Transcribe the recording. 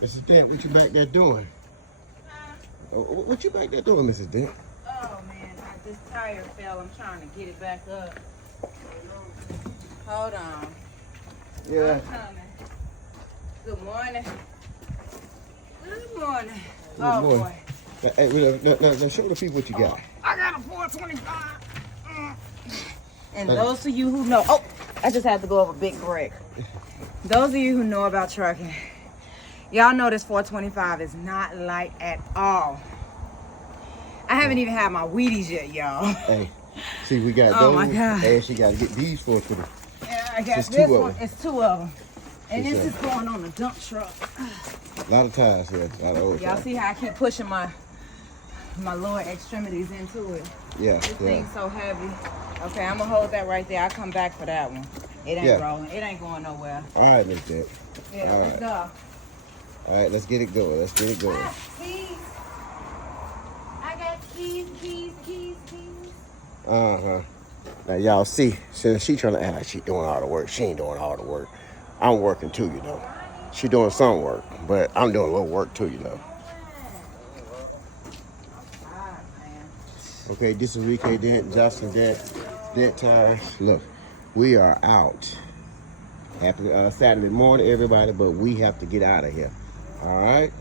Mrs. Dent, what you back there doing? What you back there doing, Mrs. Dent? Oh man, this tire fell. I'm trying to get it back up. Hold on. Yeah. I'm coming. Good morning. Good morning. Good Oh morning. boy. Hey, now show the people what you got. I got a 425. And those of you who know, oh, I just had to go over big brick. Those of you who know about trucking, y'all know this 425 is not light at all. I haven't even had my Wheaties yet, y'all. Hey, see, we got Oh those. my God. And she got to get these for the. Yeah, I got It's this two of one. them. It's 2 of them. And Yes, this sir. is going on a dump truck. A lot of tires here. A lot of old Y'all tires. see how I keep pushing my lower extremities into it. Yeah, This yeah. thing's so heavy. Okay, I'm gonna hold that right there. I'll come back for that one. It ain't Yeah. rolling. It ain't going nowhere. All right, Miss Dent. Yeah, All let's right. go. All right, let's get it going. Let's get it going. Keys. I got keys. Uh-huh. Now, y'all see, since she trying to act like she doing all the work, she ain't doing all the work. I'm working too, you know. She doing some work, but I'm doing a little work too, you know. Okay, this is Ricky Dent, Justin Dent, Dent Tires. Look, we are out. Happy Saturday morning, everybody, but we have to get out of here. All right?